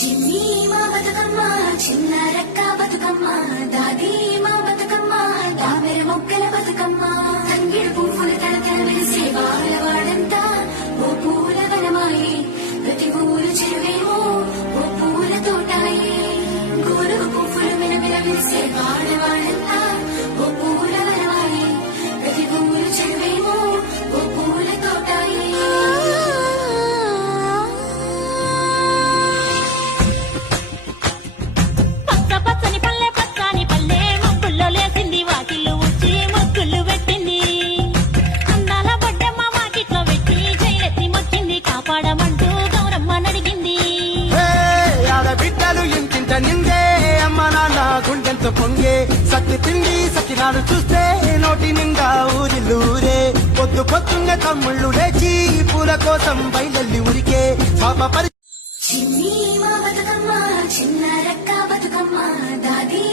చిన్ని మా బతుకమ్మ చిన్న రెక్క బతుకమ్మ దాది మా బతుకమ్మ దామెర మొక్కల బతుకమ్మ తంగిడు పువ్వుల తడతడ మెరిసే వాడవాడంతా ఓ పూల వనమాయి ప్రతి ఊరు చెరువేమో ఓ పూల తోటాయి గోరు పువ్వులు మెరమెర మెరిసే వాడవాడంతా ఓ పూల వనమాయి ప్రతి ఊరు చెరువేమో ఓ పూల తోటాయి నిందే అమ్మ నాన్న గుండెంతో పొంగే సత్తి తిండి సకినాలు చూస్తే నోటి నిండా ఊరిల్లూరే పొద్దు పొద్దున్న తమ్ముళ్ళు లేచి పూల కోసం బయలెల్లి ఉరికే పాప చిన్ని మా బతుకమ్మ చిన్న రెక్క బతుకమ్మ దాది